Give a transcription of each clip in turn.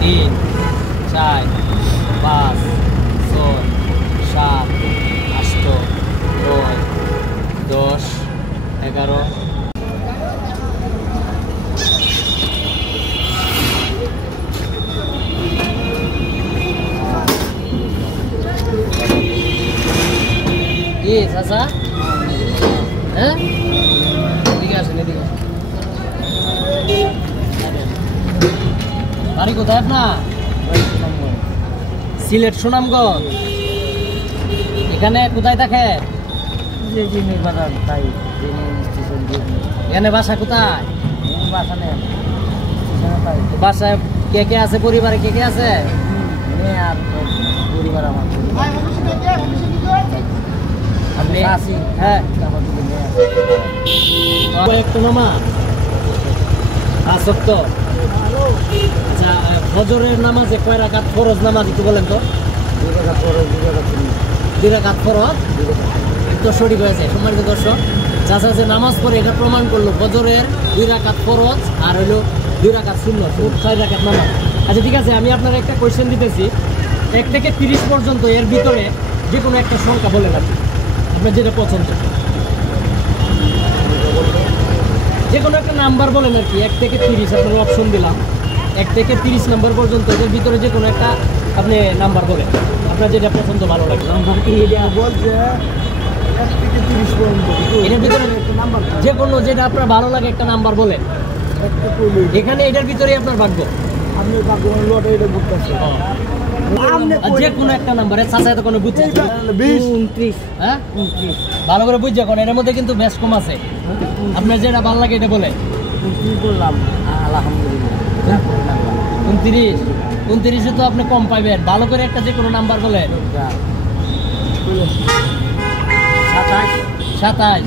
3 4 5 6 7 8 9 10 11 কি চাচা হ্যাঁ এদিকে আসেন এদিকে বাড়ি কোথায় আপনার? সিলেট সুনামগঞ্জ। এখানে কোথায় থাকে? এখানে বাসা কোথায়? বাসায় কে কে আছে? পরিবারে কে কে আছে? পরিবার আমার ফজরের নামাজে কয় রাকাত ফরজ নামাজ একটু বলেন তো? 2 রাকাত ফরজ একদম সঠিক হয়েছে। সম্মানিত দর্শক, চাচা যে নামাজ পড়ে এটা প্রমাণ করলো ফজরের 2 রাকাত ফরজ আর হইলো 2 রাকাত সুন্নাত, 6 রাকাত নামাজ। আচ্ছা ঠিক আছে, আমি আপনার একটা কোয়েশ্চেন দিতেছি। 1 থেকে 30 পর্যন্ত এর ভিতরে যে কোনো একটা সংখ্যা বলেন আপনি, আপনার যেটা পছন্দ, যে কোনো একটা নাম্বার বলেন আর কি। 1 থেকে 30 আপনার অপশন দিলাম, 1 থেকে 30 নাম্বার পর্যন্ত এর ভিতরে যে কোনো একটা আপনি নাম্বার বলেন, আপনার যেটা পছন্দ ভালো লাগে। এটার ভিতরে যে কোনো যেটা আপনার ভালো লাগে একটা নাম্বার বলেন। এখানে এটার ভিতরে আপনার ভাগ্য, যে কোনো একটা নাম্বারে চাচা তো কোনো বুঝছে 29। হ্যাঁ 29 ভালো করে বুঝছে কোন এর মধ্যে কিন্তু বেশ কম আছে। আপনার যেটা ভালো লাগে এটা বলে। 29 তো আপনি কম পাইবেন, ভালো করে একটা যে কোনো নাম্বার বলেন। 27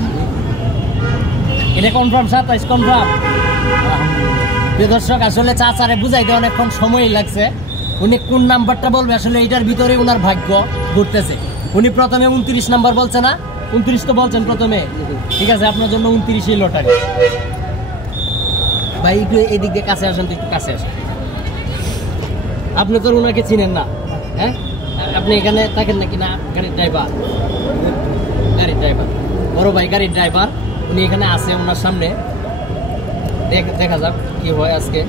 এটা কনফার্ম? 27 কনফার্ম? প্রিয় দর্শক, আসলে চাচারে বুঝাইতে অনেকক্ষণ সময় লাগছে। উনি কোন নাম্বারটা বলবে আসলে এটার ভিতরে ওনার ভাগ্য ঘুরতেছে। উনি প্রথমে 29 নাম্বার বলছে না? 29 তো বলছেন প্রথমে, ঠিক আছে, আপনার জন্য 29 লটারি। ভাই একটু এদিক দিয়ে কাছে আসেন, একটু কাছে আসেন। আপনি তো ওনাকে চিনেন না, হ্যাঁ? আপনি এখানে থাকেন নাকি না? গাড়ির ড্রাইভার, বড় ভাই গাড়ির ড্রাইভার। উনি এখানে আছে, ওনার সামনে দেখা যাক কি হয় আজকে।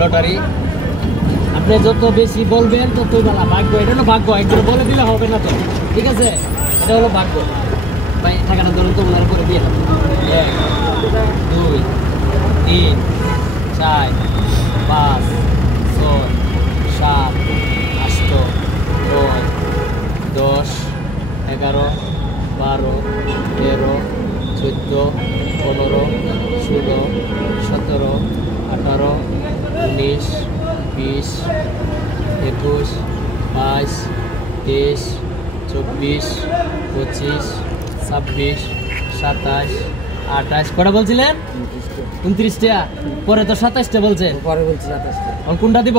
লটারি আপনি যত বেশি বলবেন ততই ভালো। ভাগ্য, এটা হলো ভাগ্য, একজন বলে দিলে হবে না তো, ঠিক আছে? এটা হলো ভাগ্য। ভাই টাকাটা ধরুন তো, ওনার করে দিয়ে 1 2 3 4 5 6 7 8 9 10 11 12 13 14 15 16 17 18 19 20 21 22 23 24 25 26 27 28 কটা বলছিলেন? 29টা। পরে তো 27টা বলছেন। পরে বলছি 27টা। কোনটা দিব?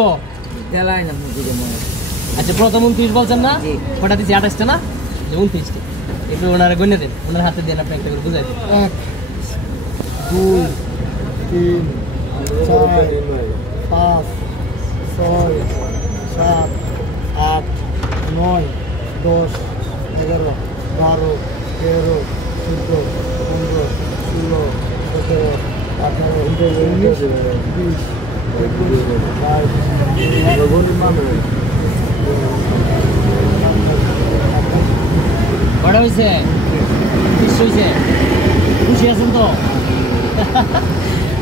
আচ্ছা প্রথম 29 বলছেন না? কটা দিচ্ছি? 28টা না? 29টা। একটু ওনারা গণে দেন, ওনার হাতে দেন, আপনি একটা করে বুঝাই দেন। 1 2 3 4 5 6 7 8 9 10 11 12 13 14 15 16 17 18 19 20 কটা হয়েছে? 30 হয়েছে। খুশি আছেন তো?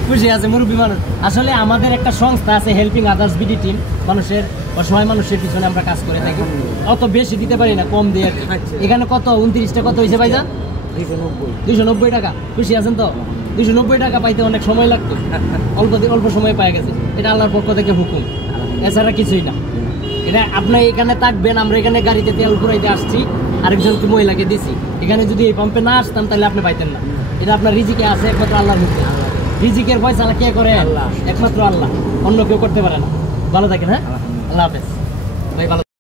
খুশি আছে মুরব্বী মানুষ। আসলে আমাদের একটা সংস্থা আছে হেল্পিং আদার্স বিডি টিম, মানুষের অসহায় মানুষের পিছনে আমরা কাজ করে থাকি। অত বেশি দিতে পারি না, কম দিয়ে। এখানে কত 29টা কত হয়েছে ভাইজান? 290 টাকা। খুশি আছেন তো? 290 টাকা পাইতে অনেক সময় লাগতো, অল্প সময় পাই গেছে। এটা আল্লাহর পক্ষ থেকে হুকুম, এছাড়া কিছুই না। এটা আপনি এখানে থাকবেন, আমরা এখানে গাড়িতে তেল পুরাইতে আসছি, আরেকজনকে মহিলাকে দিছি। এখানে যদি এই পাম্পে না আসতাম তাহলে আপনি পাইতেন না। এটা আপনার রিজিকে আছে, একমাত্র আল্লাহর হুকুম। রিজিকের ফয়সালা কে করে? একমাত্র আল্লাহ, অন্য কেউ করতে পারে না। ভালো থাকেন, হ্যাঁ, আল্লাহ হাফেজ ভাই, ভালো।